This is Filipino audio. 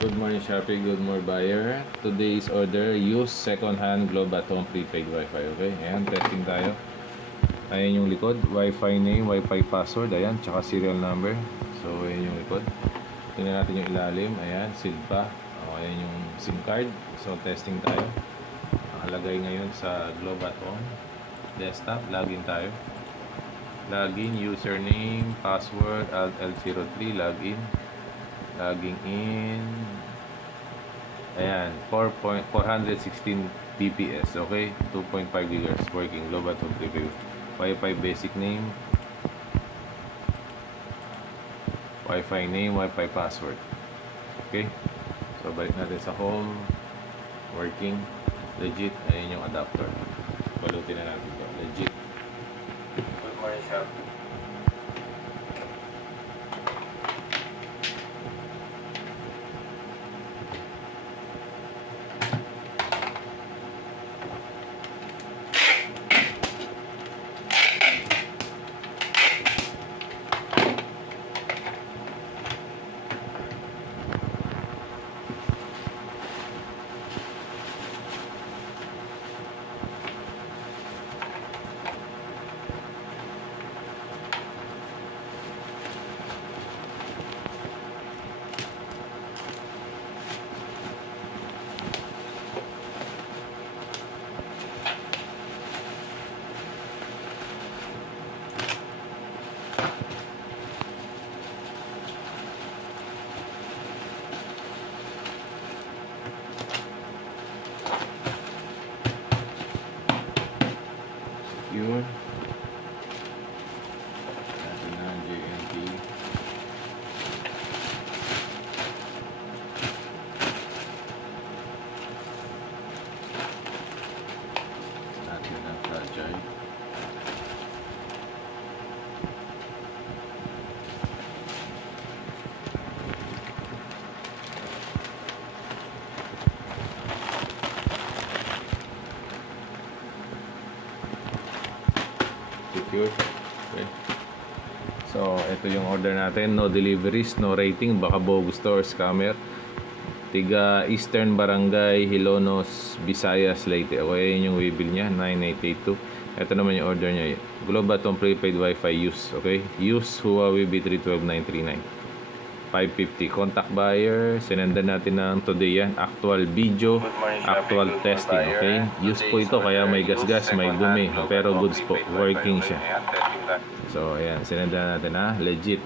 Good morning, Shopee. Good morning, buyer. Today's order, use second-hand Globe at Home prepaid Wi-Fi. Okay? Ayan, testing tayo. Ayan yung likod. Wi-Fi name, Wi-Fi password. Ayan, tsaka serial number. So, ayan yung likod. Tingnan natin yung ilalim. Ayan, sealed pa. O, ayan yung SIM card. So, testing tayo. Nakalagay ngayon sa Globe at Home desktop. Login tayo. Login, username, password, Alt L03, login. Logging in. Ayan, 416 bps, okay? 2.5 GHz working, Globe at Home preview. Wi-Fi basic name, Wi-Fi name, Wi-Fi password. Okay? So, balik natin sa home. Working. Legit. Ayan yung adapter. Balutin na natin ito. Legit. Good morning, sir. Secure. Natin na JNT. Natin na fragile. Secure. Okay. So, ito yung order natin. No deliveries, no rating. Baka bogus to or scammer. Tiga Eastern Barangay, Hilonos, Visayas, Leyte. Okay, yun yung bill niya. 9882. Ito naman yung order niya. Globe at Home prepaid Wi-Fi use. Okay. Use Huawei B312939. 550. Contact buyer. Sinendan natin ng today yan. Actual video. Actual testing. Okay. Use po ito. Kaya may gas-gas, may dumi. Pero goods po. Working siya. So, ayan. Sinendan natin ha. Legit.